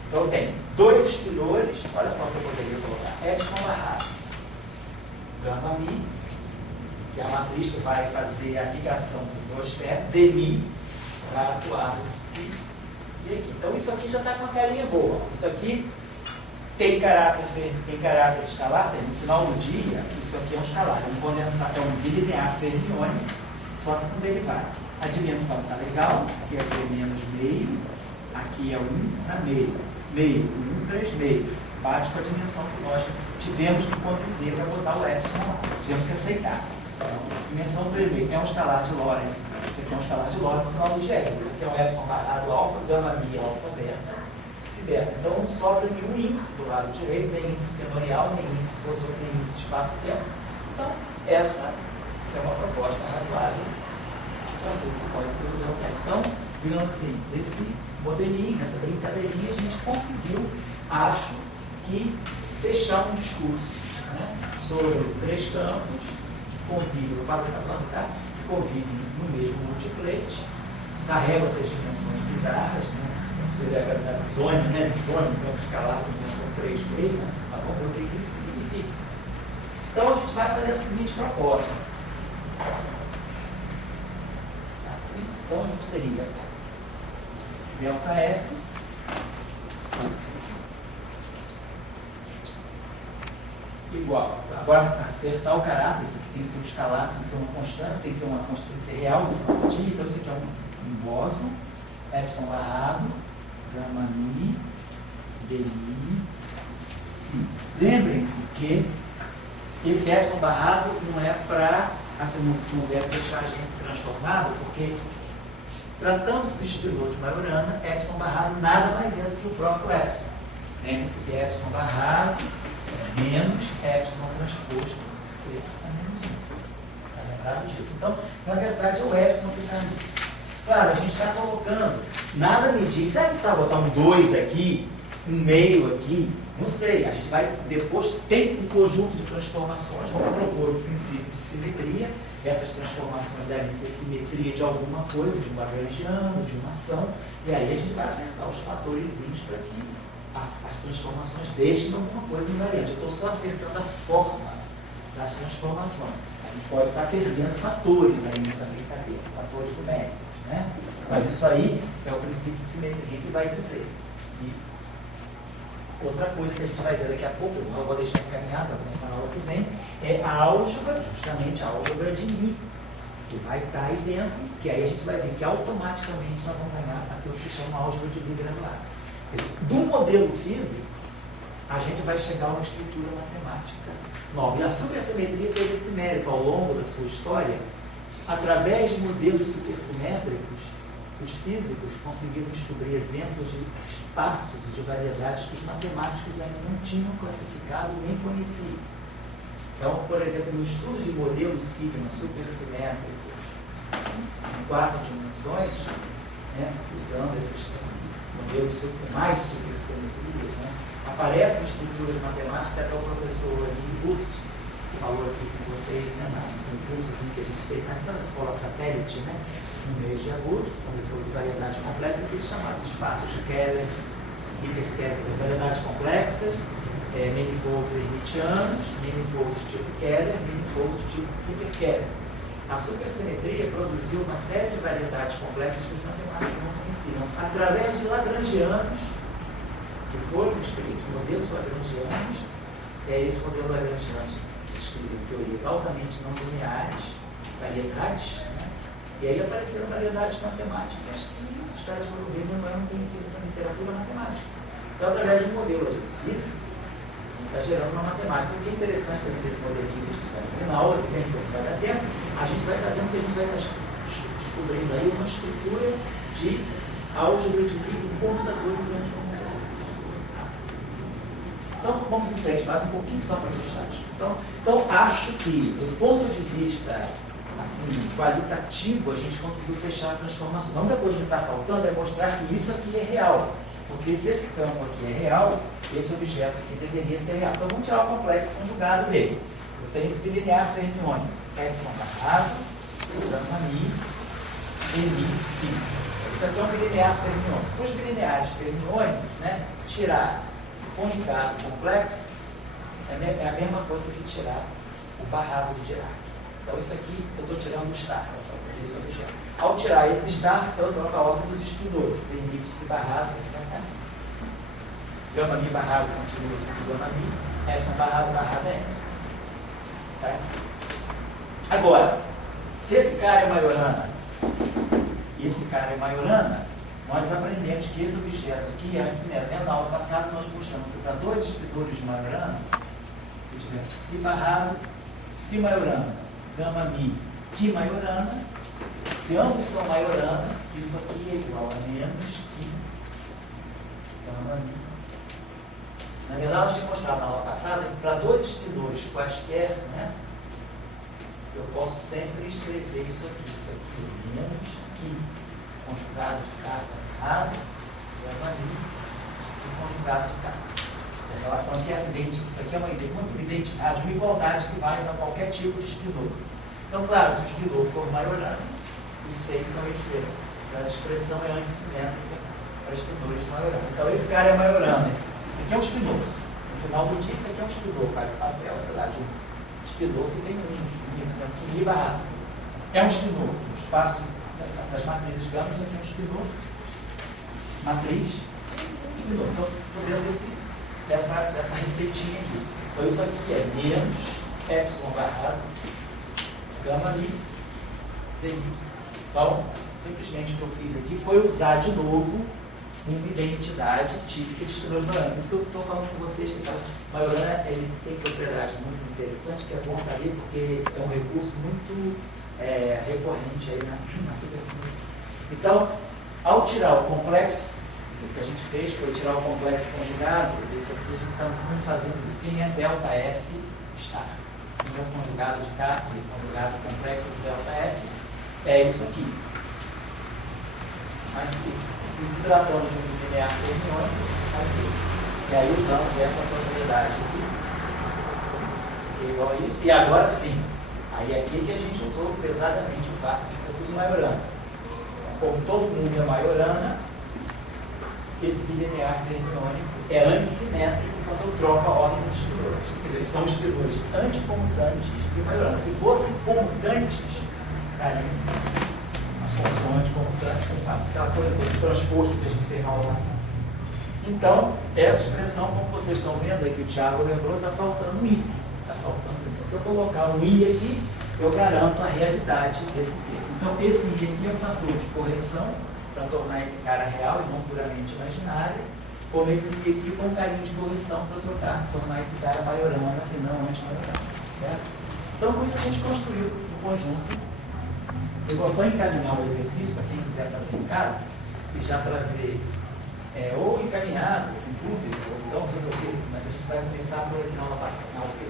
Então, eu tenho 2 espirores. Olha só o que eu poderia colocar. Epsilon barrado. Gama I, que é a matriz que vai fazer a ligação dos dois ferros. Dmi, vai atuar no psi. E aqui. Então, isso aqui já está com uma carinha boa. Isso aqui tem caráter escalar, tem no final do dia, isso aqui é um escalar, é um bilinear fermiônico, só que com derivado. A dimensão está legal, aqui é menos meio, aqui é 1 para meio. Meio, 1, 3 meios. Bate com a dimensão que nós tivemos que conviver para botar o epsilon lá. Tivemos que aceitar. Dimensão 3 meios é um escalar de Lorentz. Isso aqui é um escalar de Lorentz no final do dia. Isso aqui é um epsilon barrado alfa, gama mi, alfa, beta. Beta. Então não sobra nenhum índice do lado direito, nem índice tenorial, nem índice espaço-tempo. Então, essa é uma proposta razoável para tudo, pode ser o tempo. Então, digamos assim, desse modelinho, dessa brincadeirinha, a gente conseguiu, acho que, fechar um discurso, né, sobre 3 campos, convivem, que convivem no mesmo multiplete, carregam essas dimensões bizarras, né? Seria a Sônia, né? Sônia, então escalar com dimensão 3 meio, né? Mas vamos ver o que isso significa. Então a gente vai fazer a seguinte proposta. Assim, então a gente teria ΔF igual. Agora acertar o caráter, isso aqui tem que ser um escalar, tem que ser uma constante, tem que ser uma constante, tem que ser real no final do dia. Então isso aqui é um bóson, epsilon barrado, gama mi, dmi, psi. Lembrem-se que esse epsilon barrado não é para, assim, não deve deixar a gente transtornado, porque tratando-se de espirô de Majorana, epsilon barrado nada mais é do que o próprio epsilon. Lembre-se que epsilon barrado é menos epsilon transposto C a menos 1. Está lembrado disso? Então, na verdade, é o epsilon que está ali. Claro, a gente está colocando, nada me diz, será que precisa botar um 2 aqui, um meio aqui? Não sei, a gente vai depois, tem um conjunto de transformações, vamos propor o princípio de simetria, essas transformações devem ser simetria de alguma coisa, de um lagrangiano, de uma ação, e aí a gente vai acertar os fatorzinhos para que as transformações deixem alguma coisa invariante. Eu estou só acertando a forma das transformações. A gente pode estar perdendo fatores aí nessa brincadeira, fatores numéricos. Né? Mas isso aí é o princípio de simetria que vai dizer. E outra coisa que a gente vai ver daqui a pouco, eu vou deixar encaminhado para começar na aula que vem, é a álgebra, justamente a álgebra de Lie, que vai estar aí dentro, que aí a gente vai ver que automaticamente nós vamos ganhar aquilo que se chama álgebra de Lie granular. Do modelo físico, a gente vai chegar a uma estrutura matemática nova. E a supersimetria teve esse mérito ao longo da sua história. Através de modelos supersimétricos, os físicos conseguiram descobrir exemplos de espaços e de variedades que os matemáticos ainda não tinham classificado nem conheciam. Então, por exemplo, no estudo de modelos sigma supersimétricos em 4 dimensões, né, usando esses modelos mais supersimetrias, né, aparecem estruturas matemáticas que até o professor Bust falou aqui com vocês, né, no curso assim, que a gente fez naquela escola satélite, né, no mês de agosto, quando ele falou de variedades complexas, aqueles chamados espaços de Keller, variedades complexas, manifolds hermitianos, manifolds tipo Keller, manifolds tipo Kuiper-Keller. A supersimetria produziu uma série de variedades complexas que os matemáticos não conheciam. Através de lagrangianos, que foram escritos, modelos lagrangianos, esse modelo lagrangiano descreveu teorias altamente não lineares, variedades, né? E aí apareceram variedades matemáticas que os caras foram ver não eram conhecidas na literatura matemática. Então, através de um modelo físico, está gerando uma matemática. O que é interessante também desse modelinho que a gente vai ver na aula que vem, que vai dar tempo, a gente vai estar vendo que a gente vai estar descobrindo aí uma estrutura de álgebra de Lie com computadores e anticomputadores. Então, vamos em frente, mais um pouquinho só para fechar a discussão. Então, acho que, do ponto de vista assim, qualitativo, a gente conseguiu fechar a transformação. A única coisa que está faltando é mostrar que isso aqui é real. Porque se esse campo aqui é real, esse objeto aqui deveria ser real. Então vamos tirar o complexo conjugado dele. Eu tenho esse bilinear fermiônico. Epsilon barrado, gama mi, mi, si. Isso aqui é um bilinear fermiônico. Os bilineares fermiônicos, né, tirar o conjugado complexo é a mesma coisa que tirar o barrado de Dirac. Então isso aqui eu estou tirando o star desse objeto. Ao tirar esse star, eu troco a ordem dos espindores. Elipse barrado, gama mi barrado continua sendo gama mi, epsilon barrado é epsilon. Tá? Agora, se esse cara é Majorana e esse cara é Majorana, nós aprendemos que esse objeto aqui é antissimétrico. Na aula passada nós mostramos que para dois espindores de Majorana, se tiver psi barrado, psi Majorana, gama mi, que Majorana, se ambos são Majorana, isso aqui é igual a menos que gama mi. Na verdade, nós tínhamos mostrado na aula passada que para dois espindores quaisquer, né, eu posso sempre escrever isso aqui é menos que conjugado de K errado, gama mi, psi conjugado de K. Essa relação aqui é acidente, isso aqui é uma identidade, uma igualdade que vale para qualquer tipo de espindor. Então, claro, se o espindor for Majorana, os 6 são equivalentes. Essa expressão é antissimétrica para espindores de Majorana. Então, esse cara é Majorana. Esse aqui é um espindor. No final do dia, isso aqui é um espindor. Faz o papel, sei lá, de um espindor que tem um índice, exemplo, que li barrado. É um espindor. O espaço das matrizes gama, isso aqui é um espindor. Matriz, espindor. Então, estou dentro dessa receitinha aqui. Então, isso aqui é menos epsilon barrado, gama mi, elipse. Então, simplesmente o que eu fiz aqui foi usar de novo uma identidade típica de espindor de Majorana. Por isso que eu estou falando com vocês que o Majorana ele tem propriedade muito interessante, que é bom saber, porque é um recurso muito recorrente aí na supersimetria. Então, ao tirar o complexo, o que a gente fez foi tirar o complexo conjugado, esse aqui a gente está fazendo isso, quem é delta F star. O meu conjugado de K, conjugado complexo de delta F, é isso aqui. Mas e se tratando de um linear fermiônico, faz isso. E aí usamos essa propriedade aqui, que é igual a isso. E agora sim, aí é aqui que a gente usou pesadamente o fato de ser tudo Majorana. Como todo mundo é Majorana, esse bilinear fermiônico é antissimétrico quando eu troco a ordem dos espindores. Quer dizer, eles são espindores anticomutantes de Majorana. Se fossem comutantes, daria sim. Função anticomutante, como faz aquela coisa do transposto que a gente fez na aula passada. Então, essa expressão, como vocês estão vendo aqui, o Thiago lembrou, está faltando um I. Está faltando I. Então, se eu colocar um I aqui, eu garanto a realidade desse termo. Então, esse I aqui é um fator de correção para tornar esse cara real e não puramente imaginário, como esse I aqui foi um carinho de correção para tornar esse cara Majorana e não anti-Majorana. Certo? Então, com isso a gente construiu um conjunto. Eu vou só encaminhar o exercício para quem quiser fazer em casa e já trazer ou encaminhado, em dúvida, ou então resolver isso, mas a gente vai começar por aqui na aula passada, na aula que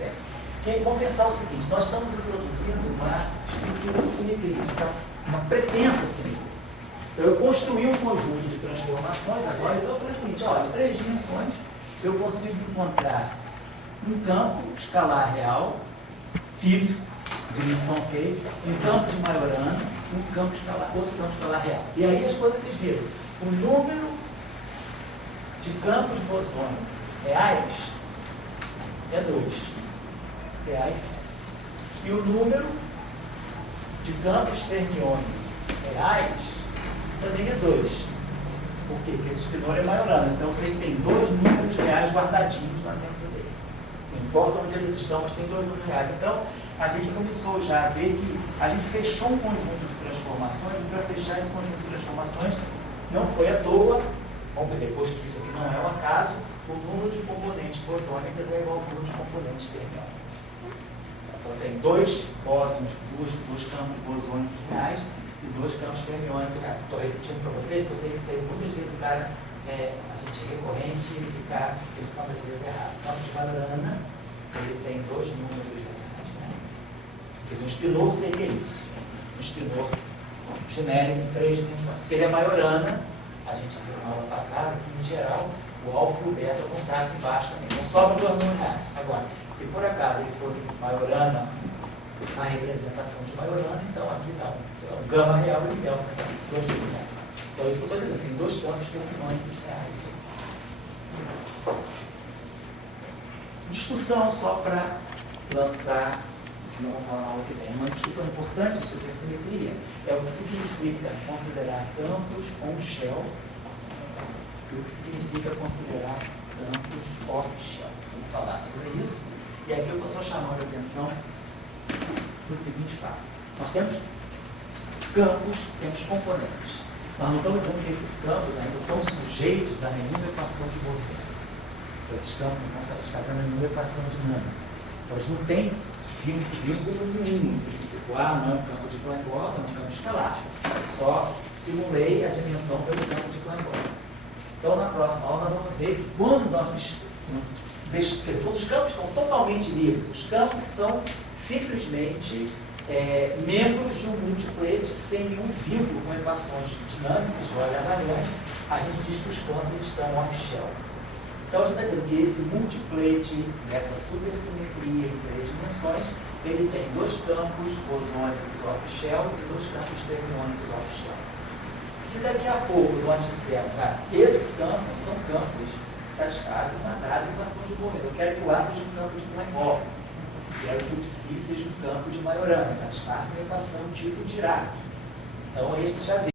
vem. Vamos pensar o seguinte: nós estamos introduzindo uma estrutura de simetria, uma pretensa simetria. Então, eu construí um conjunto de transformações agora, então eu falei o seguinte: olha, em 3 dimensões eu consigo encontrar um campo escalar real, físico, dimensão ok, um campo de Majorana, um campo escalar, outro campo escalar real. E aí as coisas vocês viram. O número de campos bosônicos reais é 2 reais. E o número de campos fermiônicos reais também é 2. Por quê? Porque esse espinor é maiorano. Então você tem 2 números reais guardadinhos lá dentro dele. Não importa onde eles estão, mas tem 2 números reais. Então a gente começou já a ver que a gente fechou um conjunto de transformações, e para fechar esse conjunto de transformações não foi à toa, depois que isso aqui não é um acaso, o número de componentes bosônicas é igual ao número de componentes fermiônicos. Então tem 2 bósons, dois campos bosônicos reais e 2 campos fermiônicos reais. Estou repetindo para você, porque eu sei que isso aí muitas vezes o cara, a gente é recorrente e ficar pensando às vezes errado. O campo de Majorana, ele tem 2 números reais, né? Porque um espinor seria isso. Um espinor genérico em 3 dimensões. Se ele é Majorana, a gente viu na aula passada que, em geral, o alfa e o beta vão estar aqui embaixo também. Não sobra 2 números reais. Agora, se por acaso ele for Majorana, a representação de Majorana, então aqui não. Então, o gama real e o delta, 2 números reais. Então, isso que eu estou dizendo, tem 2 campos fermiônicos reais. Discussão só para lançar. Não vou falar na aula que vem. Uma discussão importante sobre a simetria é o que significa considerar campos on-shell e o que significa considerar campos off-shell. Vamos falar sobre isso. E aqui eu estou só chamando a atenção do seguinte fato. Nós temos campos, temos componentes. Nós não estamos dizendo que esses campos ainda estão sujeitos a nenhuma equação de movimento. Então, esses campos não estão satisfazendo nenhuma equação dinâmica. Então, eles não têm vínculo nenhum. Não é um campo de Klein-Bordel, é um campo escalar. Só simulei a dimensão pelo campo de Klein-Bordel. Então, na próxima aula, nós vamos ver que quando nós todos os campos estão totalmente livres. Os campos são simplesmente membros de um multiplete sem nenhum vínculo com equações dinâmicas ou variantes. A gente diz que os campos estão off-shell. Então, a gente está dizendo que esse multiplate, dessa supersimetria em 3 dimensões, ele tem 2 campos bosônicos off-shell e 2 campos fermiônicos off-shell. Se daqui a pouco nós dissermos, esses campos são campos que satisfazem uma dada equação de movimento. Eu quero que o A seja um campo de Klein-Bordel. Quero que o Psi seja um campo de Majorana. Satisfaz uma equação tipo Dirac. Então, a gente já vê.